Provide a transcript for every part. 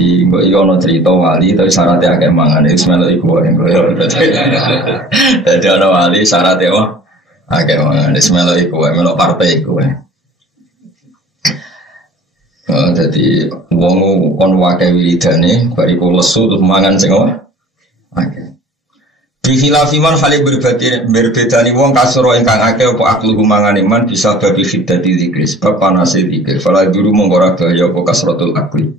Jadi mbok iki ana cerita wali tapi syaratnya akeh mangan wis melok iku wae. Dadi ana wali syaratnya akeh mangan wis melok iku wae, melok partai iku wae. Jadi wong kon wae wiridane bariku lesu terus mangan sing akeh. Bihilafi man hale berbedani wong kasro ingkang akeh apa akluhu mangane man bisa babi khiddati zikir sebab panase zikir fala juru mongora daya apa kasratul akli.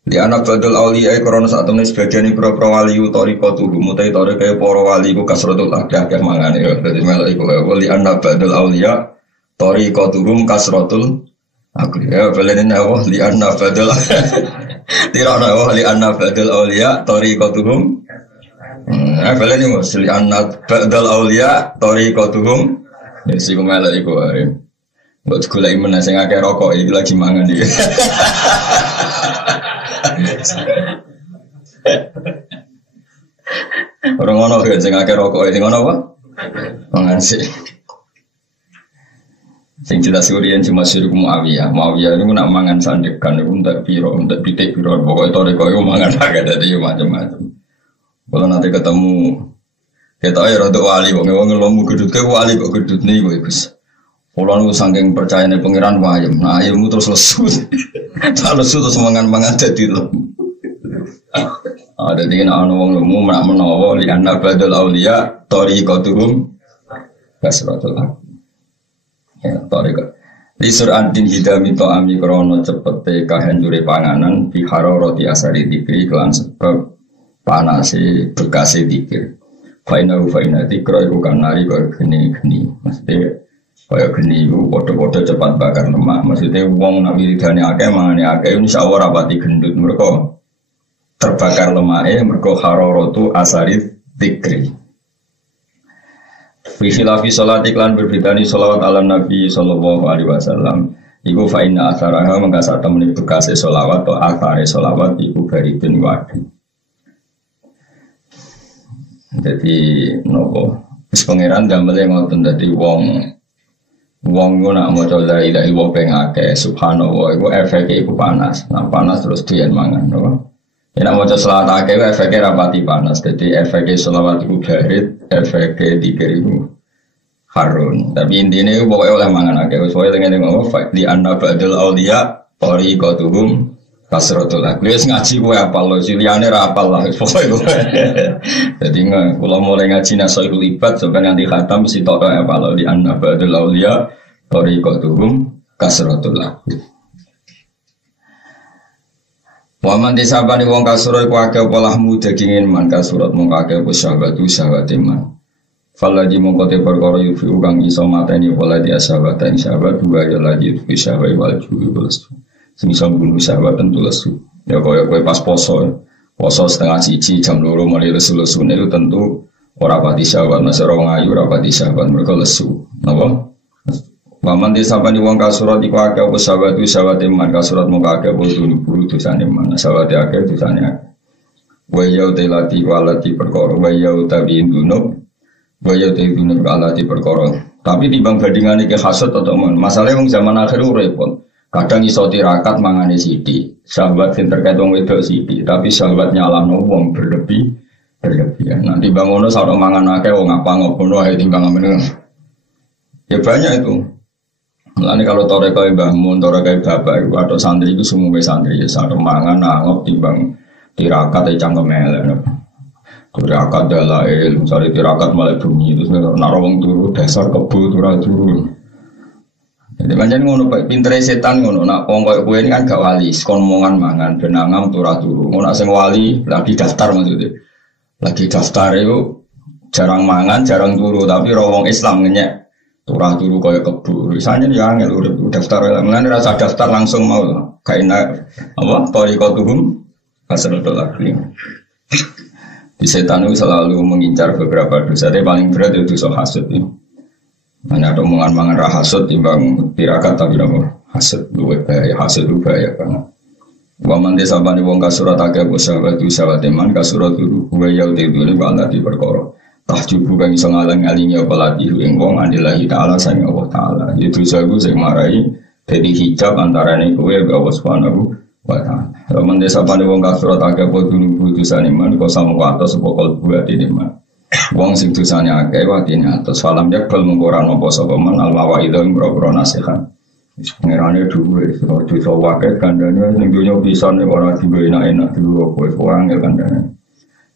Di anak badal auliya krana sak temene sebagian para wali utawi qatu mutai tore kaya para wali ku kasratul akeh mangane dadi melok iku wali anak badal auliya tariqatuhum kasratul akli. Ya balene Allah li anak badal tirana Allah li anak badal auliya tariqatuhum balene li anak badal auliya tariqatuhum sing melok iku wae. Mbok golek men sing akeh rokok iki lagi mangan iki. Orang ngono kan sing akeh rokok sing ngono apa? Mangan sih. Sing jelas kurian cuma suruh Muawiyah. Muawiyah itu nak mangan sandekan itu untuk piro, untuk pitik piro. Pokoknya toreko itu mangan agak dari macam-macam. Kalau nanti ketemu kita air untuk wali, wong ngomong gedut ke wali kok gedut nih gue Gus. Kalau nu saking percaya nih pangeran wayem, nah ayammu terus lesu, lesu terus mangan jadi lo. Ada di mana wong lemu nak menawa li anna badal auliya tariqatuhum kasratul haq. Ya tariqat. Li surantin hidami ta'ami krana cepete kahancure panganan bi hararati asari dikri kelan sebab panase bekase dikir. Faina dikra iku kanari kok geni-geni. Mesti kaya geni iku padha-padha cepat bakar lemak. Maksudnya wong nak wiridane akeh mangane akeh insyaallah rapati gendut mereka terbakar lemake mergo hararatu asari dzikri. Fi khilafi salat iklan berbedani selawat ala Nabi sallallahu alaihi wasallam. Iku fa inna atharaha mangka temene bekase selawat atau athare selawat iku baridun wadi. Jadi nopo wis pangeran damel ngoten dadi wong nak maca la ilaha illallah ping akeh subhanallah iku efeke iku panas. Nah panas terus doyan mangan nopo. Nek maca selawat akeh efeke rapati panas. Dadi efeke selawat iku barid, efeke dzikir iku harun. Tapi intine pokoke oleh mangan akeh. Wis wae ngene ngomong fa di anna badal auliya tariqatuhum kasratul akli. Wis ngaji kowe apal lho, liyane ra apal lah pokoke. Dadi kula mulai ngaji nasaihul ibad sampai nanti khatam mesti tok apal di anna badal auliya tariqatuhum kasratul akli. Waman disabani wong kasura iku akeh polahmu dagingin man kasurat mung akeh sahabatu sahabat iman. Falaji mongko te perkara yufi kang iso mateni pola dia sahabat ing sahabat dua ya lagi yufi sahabat wal juwi belas. Sing iso bunuh sahabat tentu lesu. Ya koyo kowe pas poso. Poso setengah siji jam 2 mulai lesu-lesu niku tentu ora pati sahabat nasara wong ayu ora pati sahabat mergo lesu. Napa? Waman disabani wong kasurat iku akeh sahabat sahabat iman kasurat mung akeh bulu dosane man sahabat akeh dosane akeh. Wa yau telati walati perkara wa yau tabindunub wa yau tabindunub alati perkara. Tapi timbang bandingane ke hasad atau man. Masalahe wong zaman akhir repot. Kadang iso tirakat mangane sithik. Sahabat sing terkait wong wedok sithik, tapi sahabat nyalahno wong berlebihan. Nanti bangono sareng mangan akeh wong apa ngono ae timbang amene. Ya banyak itu. Mulane kalau toreko Mbah Mun, toreko bapak iku atau santri iku semua santri ya sareng mangan angop timbang tirakat cangkem elek. Tirakat dalail, sari tirakat malah bunyi terus nek wong turu dasar kebo turu. Jadi pancen ngono pintere setan ngono nak wong koyo kowe ini kan gak wali, kon mangan benangam turu. Ngono sing wali lagi daftar maksudnya. Lagi daftar itu jarang mangan, jarang turu tapi wong Islam ngenyek turu kaya kebu. Risane ya angel urip daftar lan rasa daftar langsung mau kaina apa tariqatuhum kasratul akli. Di setan itu selalu mengincar beberapa dosa. Tapi paling berat itu dosa hasud ini. Hanya ada omongan-omongan rahasud timbang tirakat tapi apa hasud luwih bahaya, hasud itu bahaya banget. Wa man desabani wong kasurat akeh sahabat iman kasurat wa yaudidune balati perkara. Tahjubu kang iso ngalang-alingi apa lati ing wong anillahi taala sang Allah taala. Itu sagu sing marai dadi hijab antarane kowe mbek Allah Subhanahu Man desapane wong kasurat akeh padha nubu dosane man kok samengko atos sapa kalbu atine man. Wong sing dosane akeh watine atos salam yakbal mengko ora nampa sapa man al mawaidha boro nasihat. Wis pengerane dhuwe dosa wae kandhane ning donya pisan ora diwe enak-enak dulu apa wong kandhane.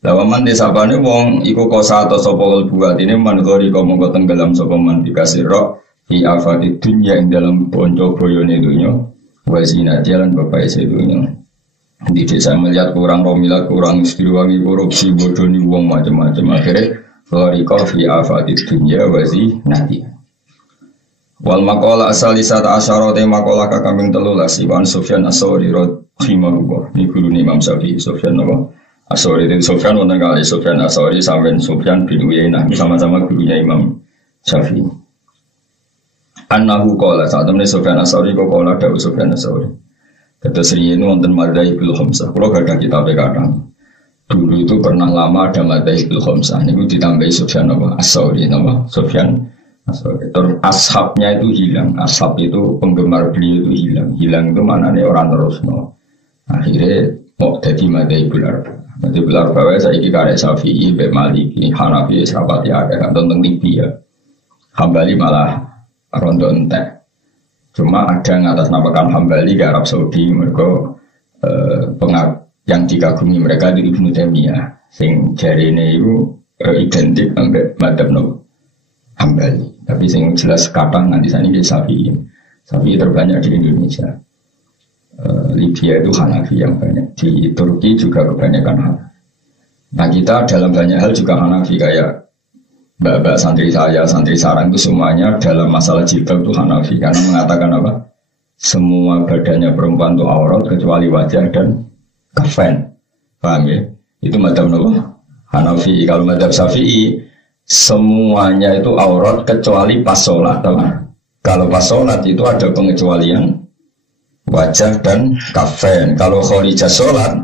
Lawa man desapane wong iku kosa atos sapa kalbu atine man gori kok mengko tenggelam sapa man dikasih roh fi afati dunya ing dalam bonco boyone dunya. Wazina jalan bapak sedunya. Di desa melihat kurang romilat, kurang istiwangi korupsi, bodoh ni uang macam-macam akhirnya Florika fi afati dunya wazinati. Wal makola asal isat asyarote makola kakambing telulas Iwan Sufyan As-Sawri rahimahullah. Ini guru Imam Syafi'i Sufyan apa? As-Sawri itu Sufyan wonten kali Sufyan As-Sawri sampean Sufyan bin Uyainah sama-sama gurunya Imam Syafi'i. Annahu qala saat temen Sufyan As-Sawri kok qala dawuh Sufyan As-Sawri. Terus riyen wonten Madzhabul Khamsah. Kula gadah kitab kadang. Dulu itu pernah lama ada Madzhabul Khamsah. Niku ditambahi Sufyan As-Sawri nama Sufyan As-Sawri. Terus ashabnya itu hilang. Ashab itu penggemar beliau itu hilang. Hilang itu maknanya orang terusno. Akhirnya mau jadi Madzhabul Arba'ah. Madzhabul Arba'ah saiki karek Syafi'i, Maliki, Hanafi, sahabat ya kan tentang Libya. Hambali malah rondo entek. Cuma ada yang atas namakan Hambali ke Arab Saudi mereka yang dikagumi mereka di Ibnu Taimiyah sing jarine itu identik ambek madzhab Hambali. Tapi sing jelas kadang nanti sana ini Syafi'i. Syafi'i terbanyak di Indonesia. Libya itu Hanafi yang banyak. Di Turki juga kebanyakan Hanafi. Nah kita dalam banyak hal juga Hanafi kayak Mbak santri saya, santri sarang itu semuanya dalam masalah jilbab itu Hanafi karena mengatakan apa? Semua badannya perempuan itu aurat kecuali wajah dan kafen. Paham ya? Itu madzhab apa? Hanafi. Kalau madzhab Syafi'i semuanya itu aurat kecuali pas sholat. Kalau pas sholat itu ada pengecualian wajah dan kafen. Kalau khorijah sholat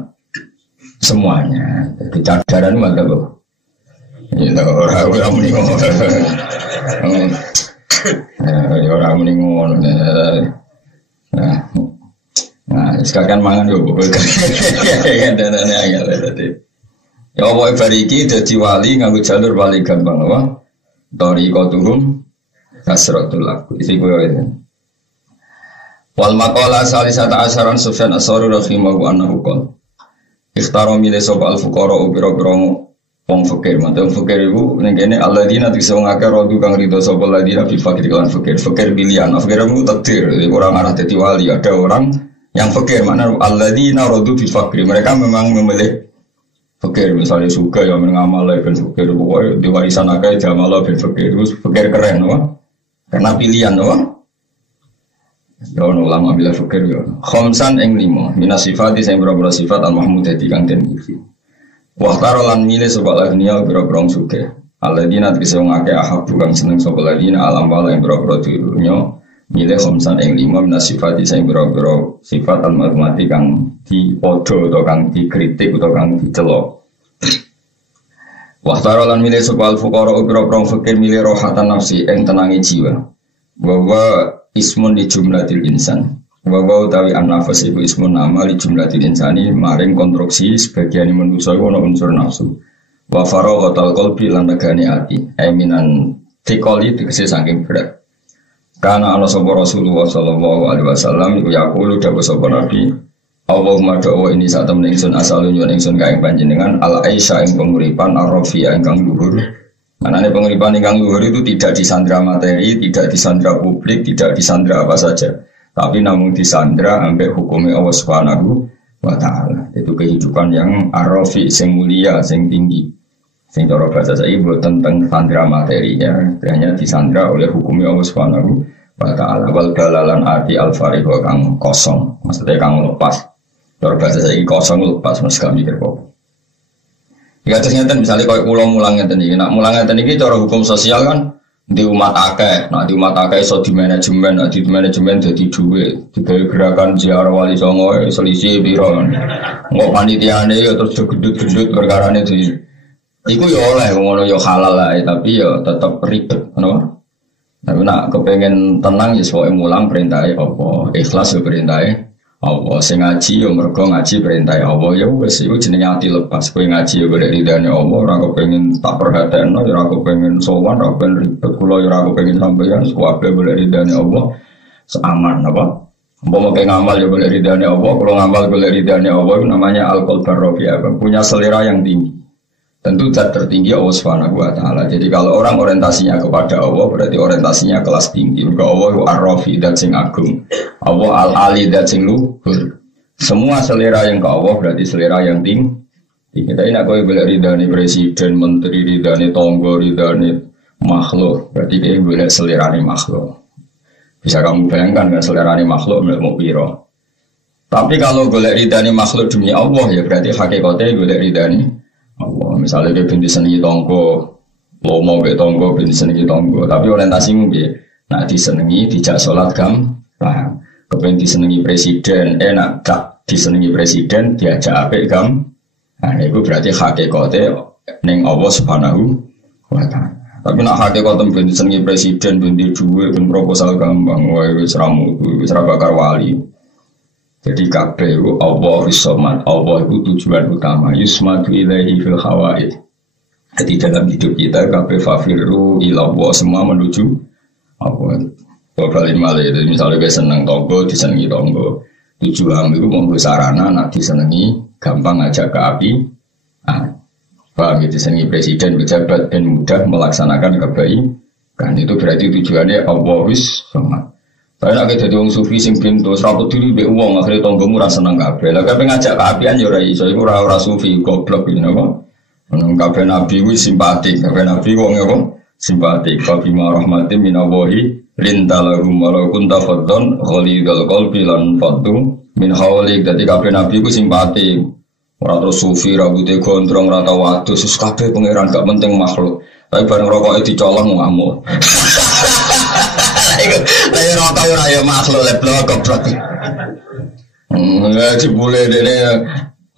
semuanya. Jadi cadaran itu madzhab apa? Ya orang muni ngono. Ya orang muni ngono. Nah, sekarang mangan yo kok. Ya danane angel tadi. Ya apa bariki dadi wali nganggo jalur wali gampang apa? Thariqatuhum kasratul laku. Isi koyo itu. Wal maqala salisata asyaran Sufyan As-Sawri rahimahu annahu qala ikhtaro milih sapa al-fuqara ubira-bira wong fakir, mantan fakir itu negene alladzina tisawang akeh rodu kang ridho sapa alladzina fi fakir lan fakir pilihan, fakir itu takdir, orang arah dadi wali, ada orang yang fakir, makna alladzina rodu fi fakir, mereka memang memilih fakir, misalnya suka ya mengamal ben fakir, pokoknya di warisan akeh jamalah ben fakir, terus fakir keren, wah, karena pilihan, wah. Ya ulama bila fakir ya. Khamsan ing 5 minas sifati sing berapa sifat al-mahmudah kang den puji. Wah tarolan milih sobat lagnia berapa suke. Aladina bisa ngake ahab bukan seneng sobat ladina alam bala yang berapa dulunya milih khamsan ing 5 minas sifati sing berapa sifat al-mahmudah kang di podo atau kang dikritik atau kang dicelok. Wah tarolan milih sobat al-fuqara berapa fakir milih rohatan nafsi ing tenangi jiwa. Bahwa ismun di jumlatil insan. Bahwa utawi an-nafas iku ismun nama di jumlatil insani maring konstruksi sebagian manusia iku ana unsur nafsu. Wa faraghatal qalbi lan negane ati. Minan tikoli tegese saking berat. Karena ana sapa Rasulullah sallallahu alaihi wasallam iku yaqulu dawuh sapa Nabi, Allahumma da'wa ini saat temen ingsun asalun nyuwun ingsun kae panjenengan al aisha ing penguripan ar-rafi'a ingkang luhur. Manane penguripan ingkang luhur itu tidak disandra materi, tidak disandra publik, tidak disandra apa saja, tapi namun disandra ambek hukumnya Allah Subhanahu wa taala. Itu kehidupan yang ar-rafi sing mulia, sing tinggi. Sing cara bahasa saya boten tentang sandra materi ya, hanya disandra oleh hukumnya Allah Subhanahu wa taala. Wal dalalan ati al-fariqo kang kosong, maksudnya kang lepas. Cara bahasa saya kosong lepas, mas kami mikir kok. Ya ternyata misalnya kalau pulang mulangnya tadi, nak mulangnya tadi cara hukum sosial kan di umat akeh, nah di umat akeh so di manajemen jadi duit, di gerakan ziarah wali songo selisih biro, nggak panitiane ya terus gedut perkara itu, iku ya oleh ngono ya halal lah, tapi ya tetap ribet, no? Tapi nak kepengen tenang ya soal mulang perintahnya apa, ikhlas ya perintahnya Allah. Sing ngaji yo mergo ngaji perintah Allah ya wis iku jenenge ati lepas. Kowe ngaji yo golek ridane Allah, ora kepengin tak perhatekno, ora kepengin sowan, ora kepengin ribet kula, ora kepengin sampeyan kabeh golek ridane Allah. Seaman apa? Umpama kayak ngamal ya golek ridane Allah, kalau ngamal golek ridane Allah itu namanya al-qalbar rafi'ah, punya selera yang tinggi. Tentu zat tertinggi Allah Subhanahu wa taala. Jadi kalau orang orientasinya kepada Allah berarti orientasinya kelas tinggi. Maka Allah ar-rafi dan sing agung. Allah al-ali dan sing luhur. Semua selera yang ke Allah berarti selera yang tinggi. Kita ini aku boleh ridani presiden, menteri, ridani tonggo, ridani makhluk. Berarti kita boleh selera ni makhluk. Bisa kamu bayangkan kan selera ni makhluk mau piro. Tapi kalau boleh ridani makhluk demi Allah ya berarti hakikatnya boleh ridani Allah. Misalnya dia binti senengi tonggo, lomo be tonggo, binti senengi tonggo. Tapi orientasimu be, nak disenengi dijak sholat gampang. Kepen disenengi presiden, nak tak disenengi presiden diajak apik gampang. Nah itu berarti hakikatnya neng Allah Subhanahu wa taala. Tapi nak hakikatnya binti senengi presiden, binti duwe, binti proposal gampang, wah itu seramu, itu serabakar wali. Jadi kabeh Allah Somad, Allah itu tujuan utama. Yusmadu ilaihi fil hawaid. Jadi dalam hidup kita kabeh fafiru ilallah, semua menuju Allah. Balik malih itu misalnya kita seneng tonggo, disenengi tonggo. Tujuan itu mau sarana, nak disenengi gampang ngajak ke api. Paham gitu, disenengi presiden, pejabat dan mudah melaksanakan kebaikan. Itu berarti tujuannya Allah Somad. Saya nak jadi orang sufi sing pintu, seraput diri be uang akhirnya tonggomu rasa seneng kabeh. Lah kabeh ngajak keapian ya ora iso, iku ora sufi goblok iki napa. Kabeh nabi ku simpatik, kabeh nabi ku wong apa? Simpatik. Fa bima rahmatin minallahi lintalahum walau kunta faddan ghalidul qalbi lan faddu min hawlik. Dadi kabeh nabi ku simpatik. Ora terus sufi rambutnya gondrong ora tau wadus, kabeh pangeran gak penting makhluk. Tapi bareng rokoke dicolong ngamuk. Lah rokok ora ya makhluk leblok goblok. Enggak boleh dene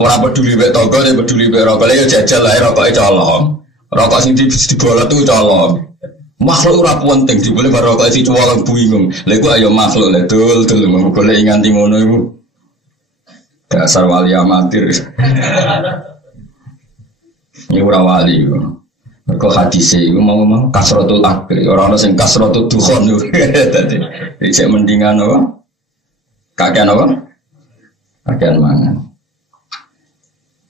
ora peduli mek tangga, nek peduli mek rokok ya jajal ae rokoke colong. Rokok sing dibolot tuh colong. Makhluk ora penting dibole bar rokoke dicolong bingung. Lha iku ayo makhluk le dul golek nganti ngono iku. Dasar wali amatir. Ini ora wali iku. Kau hadis itu mau kasrotul akli orang sing kasrotul dukhon itu tadi saya mendingan apa kakean mangan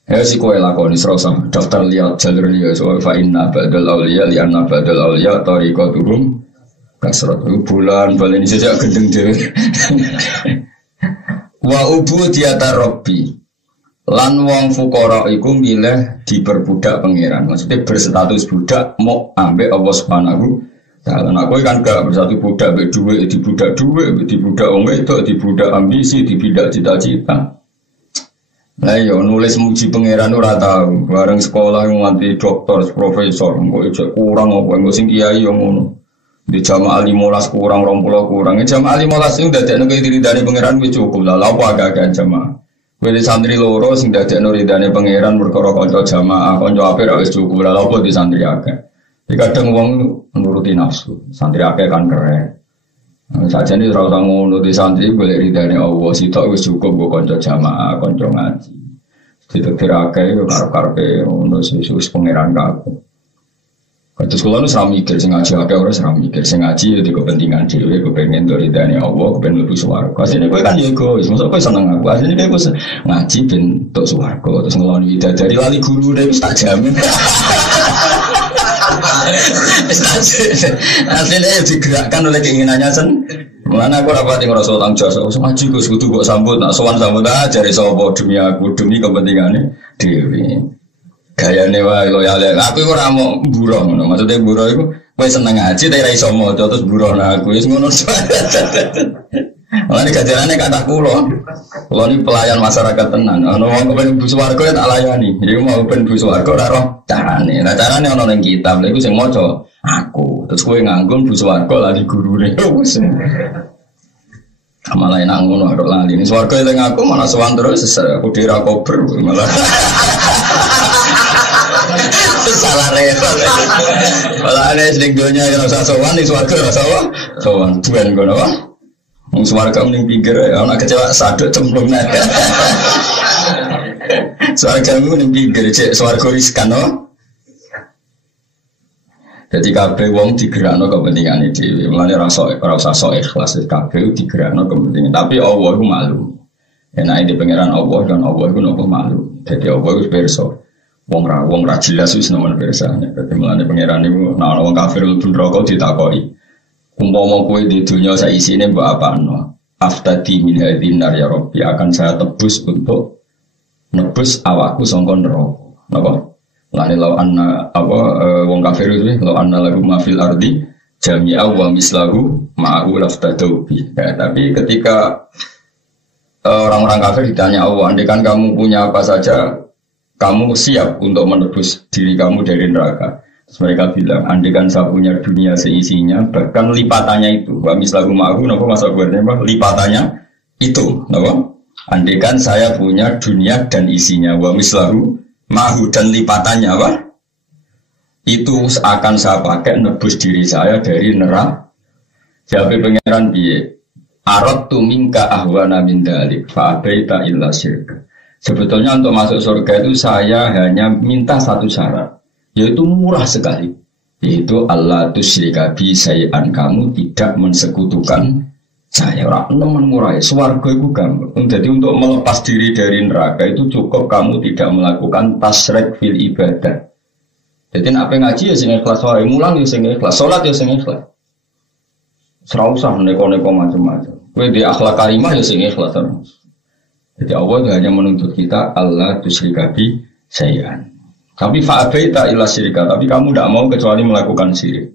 ya si kue lakoni serasa daftar lihat jalur lihat soal fa'inna badal awliya li'anna badal awliya tariqatuhum kasrotul bulan balen ini sejak gendeng deh wa ubu diata robbi lan wong fukara iku milih diperbudak pangeran. Maksudnya berstatus budak mau ambek Allah Subhanahu taala. Nah, kowe kan gak bersatu budak mbek dhuwit, dibudak dhuwit, dibudak wong wedok, dibudak ambisi, dibudak cita-cita. Lah yo nulis muji pangeran ora tau. Bareng sekolah nganti doktor, profesor, kok ijo kurang apa engko sing kiai yo ngono. Di jamaah 15 kurang 20 kurang. Jamaah 15 sing dadekno diridani pangeran wis cukup lah. Lha apa agak jamaah. Wili santri loro sing dadekno ridane pangeran perkara kanca jamaah, kanca apik ra wis cukup lha opo di santri akeh. Iki kadang wong nuruti nafsu. Santri akeh kan keren. Sajane ora usah ngono di santri golek ridane Allah, sitok wis cukup go kanca jamaah, kanca ngaji. Ditetir akeh yo karep-karepe ngono wis pangeran kabeh. Kados kula nu ora mikir sing ngaji akeh ora ora mikir sing ngaji ya di kepentingan dhewe kepengin ridane Allah kepengin mlebu swarga. Asline kowe kan ya egois, mosok kowe seneng aku. Asline kowe ngaji ben tok swarga terus ngeloni widadari lali guru wis tak jamin. Asline digerakkan oleh keinginannya Mulane aku ora pati ngrasa tang jasa, ngaji Gus kudu kok sambut, nak sowan sambut aja jare sapa demi aku, demi kepentingane dhewe. Gayane wae loyal. Aku iku ora mau buruh ngono. Maksude buruh iku kowe seneng ngaji tapi ra iso maca terus buruh nang aku wis ngono. Mulane gajarane kathah kula. Kula ni pelayan masyarakat tenan. Ana wong kepen mlebu swarga tak layani. Iku mau ben mlebu swarga ora roh carane. Lah carane ana ning kitab. Lha iku sing maca aku. Terus kowe nganggo mlebu swarga lali gurune. Wis. Malah enak ngono kok lali. Ini swarga ning aku malah sowan terus aku dira kober malah. Salah repot. Malah ana sing donya ora usah sowan ning swarga ora usah sowan. Tuan ngono wae. Wong swarga ning pinggir ya ana kecewa saduk cemplung nek. Swarga ning pinggir cek swarga riskan no. Jadi kabeh wong digerakno kepentingane dhewe. Mulane ora usah sok ikhlas kabeh digerakno kepentingan. Tapi Allah iku malu. Enake di pangeran Allah dan Allah iku nopo malu. Jadi Allah iku pirsa. Wong ra jelas wis nemen pirsane. Dadi mulane pangeran iku nek ana wong kafir mlebu neraka ditakoki. Umpama kowe di dunya sak isine mbok apano? Aftadi min hadzin nar ya Rabbi akan saya tebus untuk nebus awakku sangka neraka. Napa? Lani lau anna wong kafir itu lau anna lagu mafil ardi jami'a wa mislahu ma'ahu laftadau bi. Ya, tapi ketika orang-orang kafir ditanya Allah, andai kan kamu punya apa saja, kamu siap untuk menebus diri kamu dari neraka. Terus mereka bilang, andai kan saya punya dunia seisinya, bahkan lipatannya itu. Wa mislahu ma'ahu, napa masa guarnya lipatannya itu, napa? Andai kan saya punya dunia dan isinya, wa mislahu mahu dan lipatannya apa? Itu akan saya pakai nebus diri saya dari neraka. Jadi pangeran piye? Aradtu minka ahwana min dzalik fa abaita illa syirka. Sebetulnya untuk masuk surga itu saya hanya minta satu syarat, yaitu murah sekali. Yaitu Allah tusyrika bi syai'an, kamu tidak mensekutukan saya. Ora nemen murah, swarga itu gampang. Jadi untuk melepas diri dari neraka itu cukup kamu tidak melakukan tasyrek fil ibadah. Jadi nak ngaji ya sing ikhlas wae, mulang ya sing ikhlas, salat ya sing ikhlas. Ora usah neko-neko macam-macam. Kowe di akhlak karimah ya sing ikhlas. Jadi Allah hanya menuntut kita Allah tusyrika bi syai'an. Tapi fa'abaita illa syirka, tapi kamu tidak mau kecuali melakukan syirik.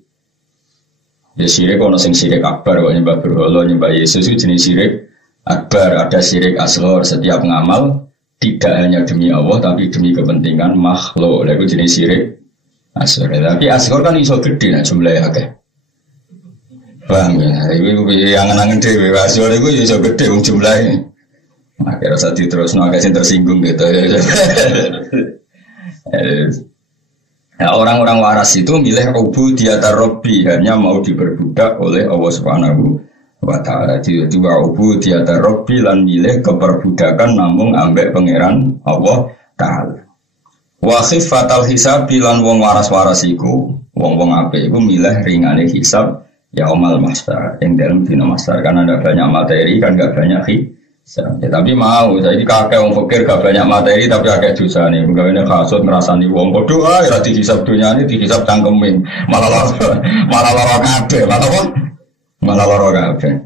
Ya syirik ono sing syirik akbar, kok nyembah berhala, nyembah Yesus itu jenis syirik akbar. Ada syirik asghar, setiap ngamal tidak hanya demi Allah tapi demi kepentingan makhluk. Itu jenis syirik asghar. Tapi asghar kan iso gede nah jumlahnya akeh. Paham ya? Itu yang angen-angen dhewe asghar itu iso gede wong jumlahnya. Akhirnya saat diterusno akeh sing tersinggung gitu ya. Nah, orang-orang waras itu milih ubudiyatar Rabbi, hanya mau diperbudak oleh Allah Subhanahu wa ta'ala. Jadi ubudiyatar Rabbi lan milih keperbudakan namung ambek pangeran Allah ta'ala. Wa khifatal hisab lan wong waras-waras iku, wong-wong apik iku milih ringane hisab ya amal masdar. Yang dalam dina masdar kan ada banyak materi kan enggak banyak hisab. Ya, tapi mau, jadi kakek wong fakir gak banyak materi tapi kakek dosa nih. Mungkin kasut ngerasani wong bodoh ya dihisab dunia ini dihisab cangkemin malah loro kabeh, malah loro kabeh.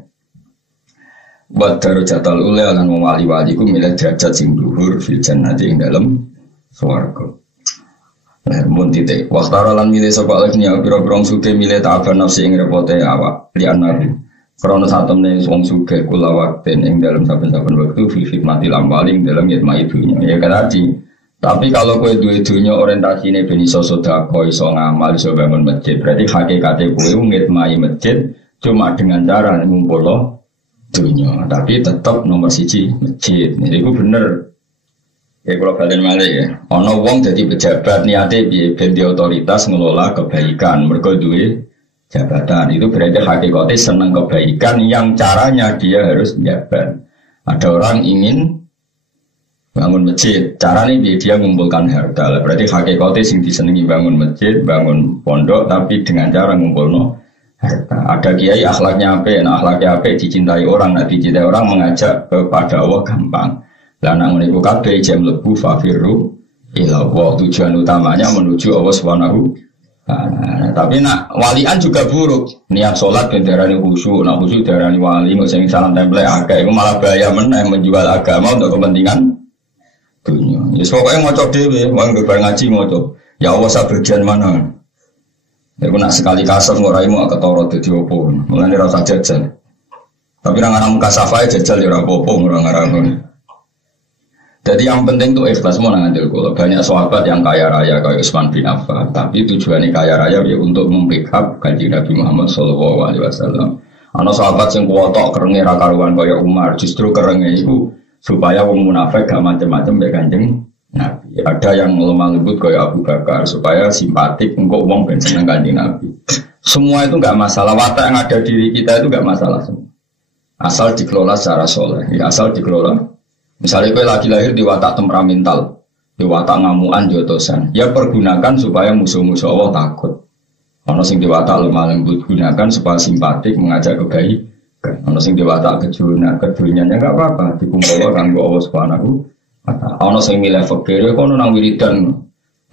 Buat darajatul ula lan wong wali-wali ku milih derajat sing dhuwur fil jannati ing dalem swarga. Nah, mun titik waqtara lan milih sapa alnya pira-pira suke milih ta'aban nafsi ing repote awak li anabi. Karena saat temen wong sugih kula wakten ing dalam saben-saben waktu fi khidmatil amwaling dalam ngitmai dunya. Ya kan tadi. Tapi kalau kowe duwe dunya orientasine ben iso sedekah, iso ngamal, iso bangun masjid, berarti hakikate kowe ngitmai masjid cuma dengan cara ngumpulno dunya. Tapi tetap nomor siji masjid. Jadi iku bener. Ya kalau balen malih ya. Ana wong dadi pejabat niate piye ben di otoritas ngelola kebaikan, mergo duwe jabatan. Itu berarti hakikatnya senang kebaikan yang caranya dia harus menjabat. Ada orang ingin bangun masjid, caranya dia mengumpulkan harta. Berarti hakikatnya sing disenangi bangun masjid, bangun pondok, tapi dengan cara ngumpulno harta. Ada kiai akhlaknya apik, akhlaknya apik dicintai orang, dicintai orang mengajak kepada Allah gampang. Lah nang niku kabeh jam lebu fafiru ila Allah, tujuan utamanya menuju Allah Subhanahu. Nah, tapi nak walian juga buruk. Niat sholat kendaraan khusyuk, nak khusyuk darani wali, nggak sering salam template agak, itu malah bahaya meneh menjual agama untuk kepentingan dunia. Ya pokoknya ngocok dewe, mau ngaji ngocok. Ya Allah saya bagian mana? Ya aku nak sekali kasar ngoraimu agak torot di opo, mulai rasa jajal. Tapi orang kasafai jajal ya rapopo orang. Jadi yang penting tuh ikhlas mau ngambil kalau banyak sahabat yang kaya raya kayak Utsman bin Affan, tapi tujuannya kaya raya ya untuk membackup kanjeng Nabi Muhammad Shallallahu Alaihi Wasallam. Anak sahabat yang kuotok kerengnya rakaruan kayak Umar, justru kerengnya itu supaya wong munafik gak macam-macam be kanjeng Nabi. Ada yang lemah lembut kayak Abu Bakar supaya simpatik untuk wong ben seneng kanjeng Nabi. Semua itu gak masalah, watak yang ada diri kita itu gak masalah semua. asal dikelola secara soleh. Ya, asal dikelola. Misalnya kowe lagi lahir di watak temperamental, di watak ngamuan jotosan, ya pergunakan supaya musuh-musuh Allah takut. Ono sing di watak lemah lembut, gunakan supaya simpatik mengajak kebaikan. Ono sing di watak keduniannya enggak apa-apa, dikumpul orang Allah Subhanahu wa taala. Ono sing milih fakir, ya kono nang wiridan.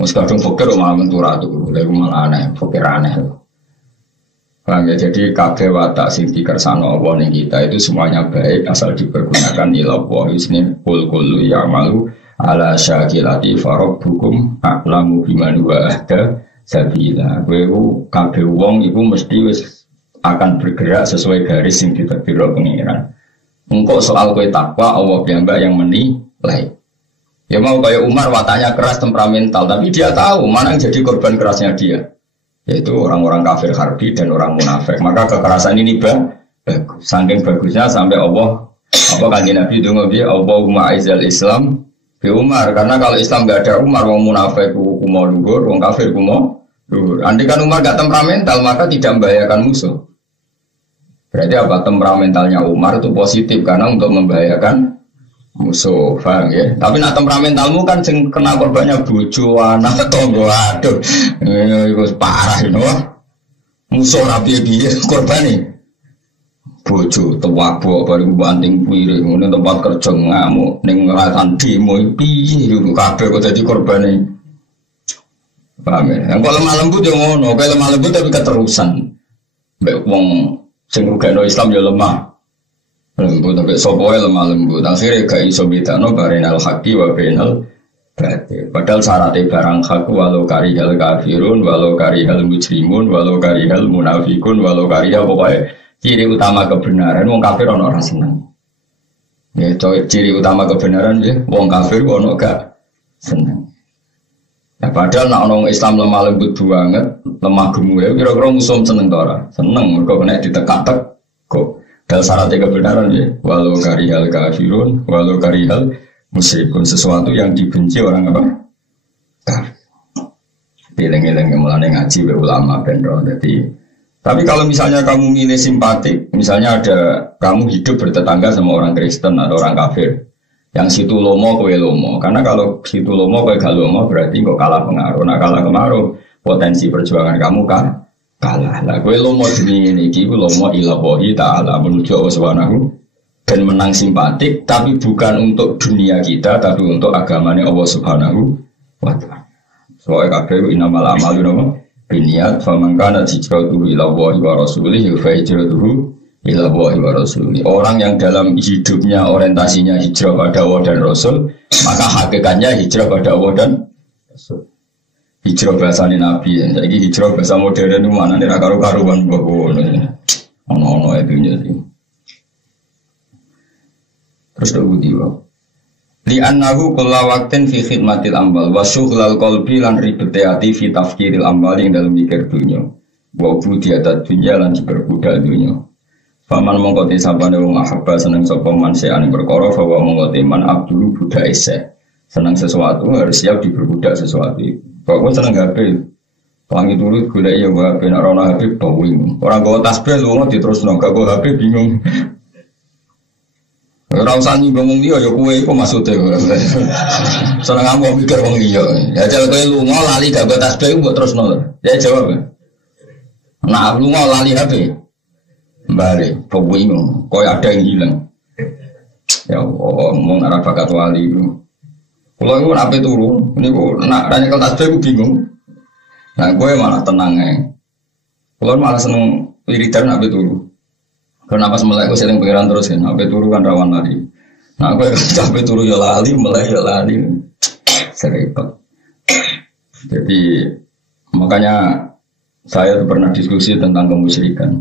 Wis kadung fakir malah mentura tuh, lha malah aneh, fakir aneh. Ya, jadi kabeh watak sing dikersano Allah ning kita itu semuanya baik asal dipergunakan ila Allah isne kullu ya'malu ala syakilati farabbukum a'lamu biman wa ahda sabila. Kowe kabeh wong iku mesti wis akan bergerak sesuai garis yang ditetapkan pengiran. Engkau soal kowe takwa Allah piyambak yang menilai. Ya mau kayak Umar wataknya keras temperamental, tapi dia tahu mana yang jadi korban kerasnya dia. Yaitu orang-orang kafir harbi dan orang munafik. Maka kekerasan ini bagus. Saking bagusnya sampai Allah kanjeng Nabi itu ngopi Allahumma aizal Islam bi Umar. Karena kalau Islam gak ada Umar, wong munafik kumo luhur, wong kafir kumo luhur. Andai kan Umar gak temperamental, maka tidak membahayakan musuh. Berarti apa? Temperamentalnya Umar itu positif karena untuk membahayakan musuh, paham ya? Tapi nak temperamentalmu kan sing kena korbannya bojo, anak, tonggo, aduh, itu parah, you know? Musuh rapi-rapi korban nih, bojo, tewabo, baru banting piring, ini tempat kerja ngamuk, neng ngerasan demo, piye, kabeh kok jadi korban nih, paham ya? Yang kalau lemah lembut yang ngono, kalau lemah lembut tapi keterusan, baik wong sing rugano Islam ya lemah. Lembut sampai sopoe lemah lembut akhirnya gak iso bedano barenal haqi wa bainal batil. Padahal syaratnya barang hak walau karihal kafirun walau karihal mujrimun walau karihal munafikun walau karihal pokoknya ciri utama kebenaran wong kafir ono ora seneng. Ya ciri utama kebenaran ya wong kafir ono gak seneng. Ya padahal nak ono Islam lemah lembut banget, lemah gemuk ya kira-kira musuh seneng to ora? Seneng mergo nek ditekak-tek kok dan syaratnya kebenaran ya, walau karihal kafirun, walau karihal musyrikun, sesuatu yang dibenci orang apa? Kafir. Pilih-pilih mulane ngaji be ulama bendro. Jadi, tapi kalau misalnya kamu milih simpatik, misalnya ada kamu hidup bertetangga sama orang Kristen atau orang kafir, yang situ lomo kowe lomo, karena kalau situ lomo kowe gak lomo berarti kok kalah pengaruh. Nah kalah pengaruh potensi perjuangan kamu kan kalah. Lah kowe lomo jenenge iki ku lomo ila wahi ta'ala menuju Allah Subhanahu dan menang simpatik tapi bukan untuk dunia kita tapi untuk agamanya Allah Subhanahu wa taala. Soale kabeh inamal amalu napa biniat faman kana hijratuhu ila wahi wa rasulihi fa hijratuhu ila wahi wa rasulihi. Orang yang dalam hidupnya orientasinya hijrah pada Allah dan Rasul, maka hakikatnya hijrah pada Allah dan Rasul. Hijrah bahasanya Nabi, jadi hijrah bahasa modern itu mana nih karu-karuan bagus, ono itu sih. Terus kemudian, li'annahu kulla waktin fi khidmatil ambal, wa syughlal qalbi lan ribete ati fi tafkiril ambal yang dalam mikir dunia, wa budiatat dunia lan diperbudak dunia. Faman mongkote sabane wong ahabba seneng sapa man seane perkara, fa wa mongkote man abdul budak ese. Senang sesuatu harus siap diperbudak sesuatu itu. Kalau pun senang HP, wangi turut gula iya HP, nak rona HP towing. Orang bawa tasbih lu nggak terus nongak bawa HP bingung. Orang sani ngomong dia, ya kue itu maksudnya. Senang kamu mikir ngomong dia. Ya kalau kue lu mau lali gak bawa tasbih, buat terus nol. Dia jawab. Nah lu mau lali HP, balik towing. Kau ada yang hilang. Ya Allah, mau ngarah bakat wali. Kalau aku nak turun, ini aku nak tanya kalau tasbih aku bingung. Nah, gue malah tenang Kalau malah seneng wiridan nak turun. Kenapa semelek aku sering pengiran terus kan? Nak turun kan rawan lari. Nah, gue sampai turun ya lali, melek ya lali. Serempet. Jadi makanya saya pernah diskusi tentang kemusyrikan.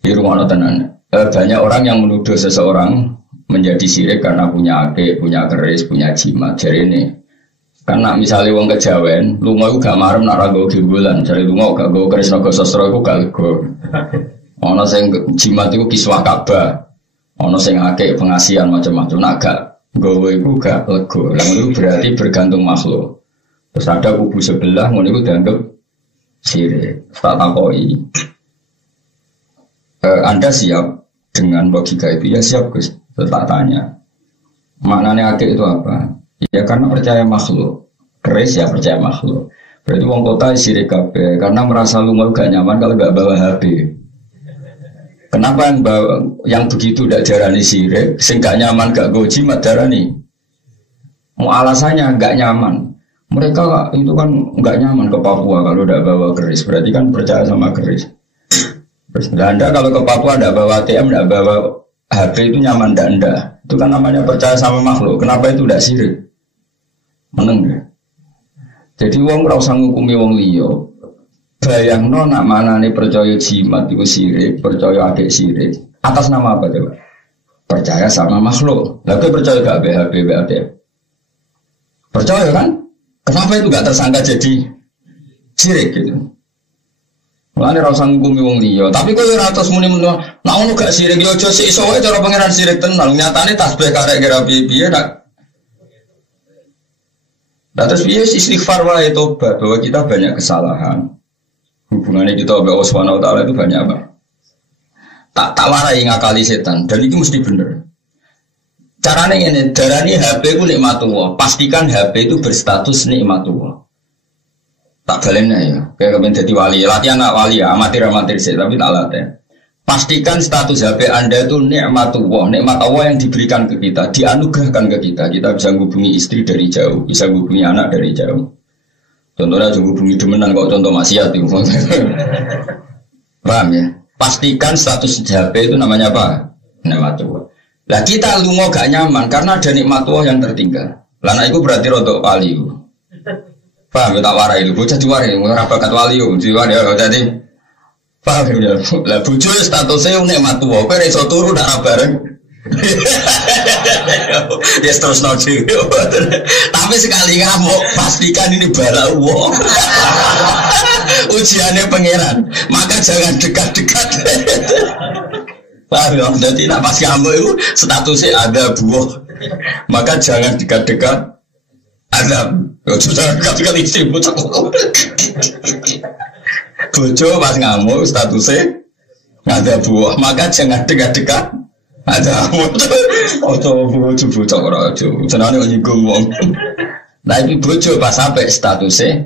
Di rumah tenan. Banyak orang yang menuduh seseorang menjadi syirik karena punya ake, punya keris, punya jimat. Jadi ini, karena misalnya wong kejawen, lu mau gak marem nak rago gembulan, jadi lu mau gak go keris naga sastra itu gak lego. Ono sing jimat itu kiswah Ka'bah, ono sing ake pengasihan macam-macam, nak gak go itu gak lego. Lalu itu berarti bergantung makhluk. Terus ada kubu sebelah, ngono itu dianggap syirik. Tak takoi. Anda siap dengan logika itu, ya siap Gus. Tak tanya. Maknanya akik itu apa? Ya karena percaya makhluk. Keris ya percaya makhluk. Berarti wong kota sirik kabeh karena merasa lunga gak nyaman kalau gak bawa HP. Kenapa yang begitu tidak darani sirik, sing gak nyaman gak go jimat darani? Mau alasannya gak nyaman. Mereka itu kan gak nyaman ke Papua kalau tidak bawa keris. Berarti kan percaya sama keris. Anda kalau ke Papua tidak bawa ATM, tidak bawa HP itu nyaman anda. Itu kan namanya percaya sama makhluk. Kenapa itu tidak sirik? Meneng ya. Jadi wong ora usah ngukumi wong liya. Bayangno nak manane percaya jimat iku sirik, percaya adik sirik. Atas nama apa coba? Percaya sama makhluk. Lah kowe percaya gak BHP BHP? Percaya kan? Kenapa itu gak tersangka jadi sirik gitu? Mulane ora usah ngukumi wong liya, tapi kowe ora terus muni-muni, nek ono gak sirik yo aja sik iso wae cara pangeran sirik tenan. Nyatane tasbih karek kira piye nak. Nah terus piye istighfar wae tobat bahwa kita banyak kesalahan. Hubungannya kita sama Allah Subhanahu wa taala itu banyak apa? Tak warai ngakali setan dan itu mesti bener. Caranya ngene, darani HP ku nikmatullah. Pastikan HP itu berstatus nikmatullah. Tak balenya ya, kayak kepen jadi wali, latihan nak wali ya, amatir sih, tapi tak latih. Pastikan status HP Anda itu nikmatullah, nikmat Allah yang diberikan ke kita, dianugerahkan ke kita. Kita bisa menghubungi istri dari jauh, bisa menghubungi anak dari jauh. Contohnya menghubungi demenan kok contoh maksiat itu. Paham ya? Pastikan status HP itu namanya apa? Nikmatullah. Lah kita lungo gak nyaman karena ada nikmatullah yang tertinggal. Lah itu berarti rodok wali. Paham ya tak warai itu, bocah diwarai, ora bakat wali yo, diwarai jadi paham ya. Lah bojo statusnya nikmat tuwa, kowe iso turu ndak bareng. Ya terus nanti. Tapi sekali ngamuk, pastikan ini bala wong. Ujiannya pangeran, maka jangan dekat-dekat. Paham ya, jadi nak pas ngamuk itu statusnya ada buah, maka jangan dekat-dekat. Ada, sudah dekat-dekat istri bocah. Bojo pas ngamuk statusnya ada buah, maka jangan dekat-dekat. Ada bojo bocah ora aja. Senane kok nyinggung wong. Nah iki bojo pas sampai statusnya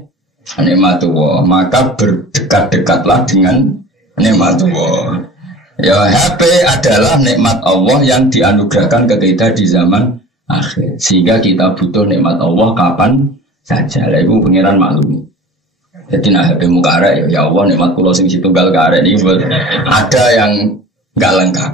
nikmatullah, maka berdekat-dekatlah dengan nikmatullah. Ya HP adalah nikmat Allah yang dianugerahkan ke kita di zaman akhir, sehingga kita butuh nikmat Allah kapan saja. Lah iku pangeran maklum. Jadi nah HP muka arek ya Allah nikmat kula sing situnggal karek iki ada yang enggak lengkap.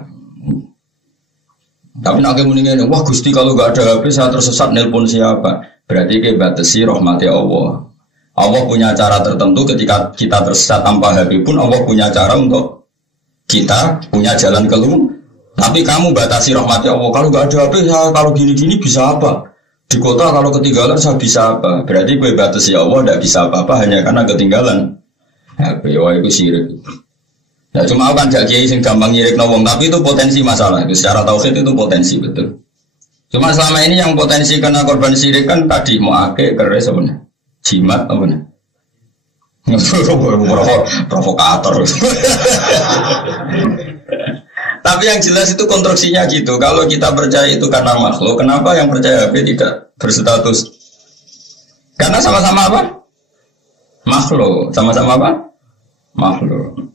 Tapi nek muni ngene, wah Gusti kalau enggak ada HP saya tersesat nelpon siapa? Berarti ke batasi rahmati Allah. Allah punya cara tertentu ketika kita tersesat tanpa HP pun Allah punya cara untuk kita punya jalan keluar. Tapi kamu batasi rahmati Allah. Kalau nggak ada HP, saya kalau gini-gini bisa apa? Di kota kalau ketinggalan saya bisa apa? Berarti gue batasi Allah tidak bisa apa-apa hanya karena ketinggalan HP. Wah itu sirik. Nah cuma kan gak kiai sing gampang nyirik nawang, tapi itu potensi masalah. Itu secara tauhid itu potensi betul. Cuma selama ini yang potensi kena korban sirik kan tadi mau akeh keris apa nih? Jimat apa nih? Provokator. Tapi yang jelas itu konstruksinya gitu. Kalau kita percaya itu karena makhluk, kenapa yang percaya HP tidak berstatus? Karena sama-sama apa? Makhluk. Sama-sama apa? Makhluk.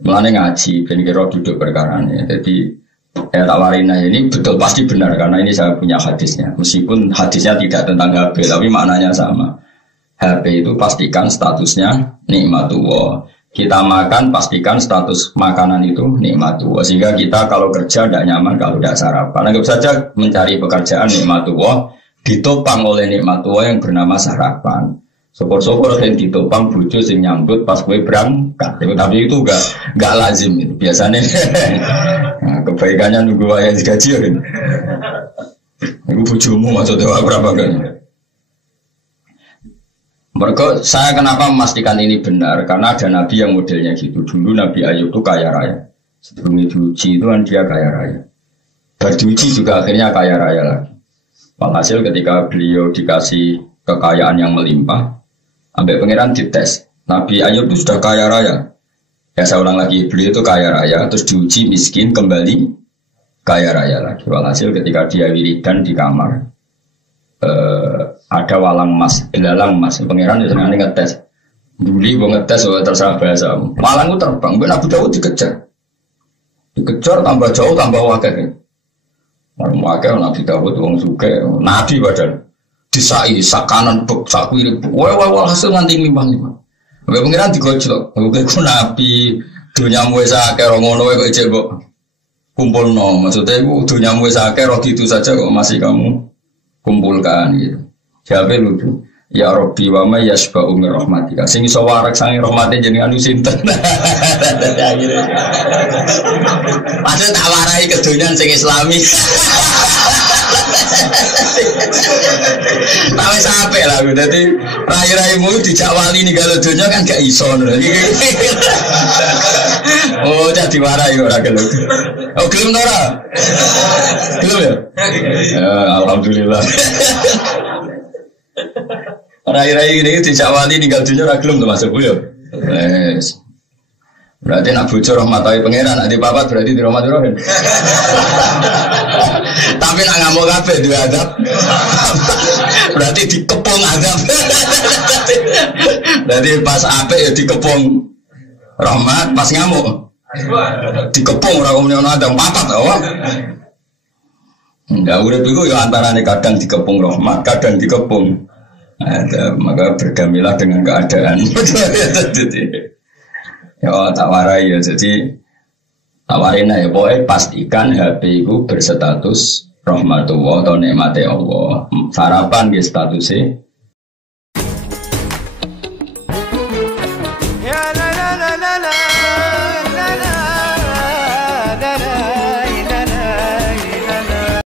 Mulane ngaji, ben kira duduk perkarane. Jadi tak warina ini betul pasti benar karena ini saya punya hadisnya. Meskipun hadisnya tidak tentang HP, tapi maknanya sama. HP itu pastikan statusnya nikmatullah. Kita makan pastikan status makanan itu nikmatullah. Sehingga kita kalau kerja tidak nyaman kalau tidak sarapan. Anggap saja mencari pekerjaan nikmatullah ditopang oleh nikmatullah yang bernama sarapan. Syukur-syukur yang ditopang bojo sing nyambut pas gue berangkat. Tapi itu enggak lazim itu. Biasanya nah, kebaikannya nunggu ayah digaji kan. Iku bojomu maksudnya berapa kali? Mereka, saya kenapa memastikan ini benar? Karena ada Nabi yang modelnya gitu. Dulu Nabi Ayub itu kaya raya. Sebelum diuji itu kan dia kaya raya. Berdiuji juga akhirnya kaya raya lagi. Walhasil ketika beliau dikasih kekayaan yang melimpah, sampai pangeran dites. Nabi Ayub itu sudah kaya raya. Ya saya ulang lagi, beliau itu kaya raya, terus diuji miskin kembali kaya raya lagi. Walhasil ketika dia wiridan di kamar, ada walang emas, pangeran itu senang ngetes. Duli gue ngetes, terserah bahasa. Walang itu terbang, ben Abu Dawud dikejar tambah jauh tambah wakil. Orang wakil Nabi Dawud wong suke, Nabi badan disai sakanan bek sakwiri, hasil nganti limbah. Oke pengiran digojlok, oke ku Nabi dunyamu wis akeh ngono kok ijek kok kumpulno. Maksudnya ku dunyamu wis akeh roh gitu saja kok masih kamu kumpulkan gitu. Jawabe lucu. Ya Rabbi wa may yasba'u min rahmatika. Sing iso warak sange rahmate jenengan sinten. Padahal tak warai kedonyan sing Islami. Tapi sampai lah, jadi rai-raimu dijak wali nih kalau dunia kan gak iso. Oh, jadi warai orang gelem. Oh, gelem ora? Gelem ya? Alhamdulillah. Rai-rai ini dijak wali nih kalau dunia orang gelem termasuk ya. Berarti nak bocor rahmatawi pangeran, nak dipapat berarti di rahmat rohin. Tapi nak ngamuk kabeh dua adab. Berarti dikepung adab. Berarti pas apik ya dikepung rahmat, pas ngamuk dikepung ora umne ana adab papat apa. Enggak urip iku ya antarane kadang dikepung rahmat, kadang dikepung adab. Maka bergamilah dengan keadaan. Ya tak warai ya, jadi tawarin ya pokoknya pastikan HP itu berstatus rahmatullah atau nikmati Allah. Sarapan ya statusnya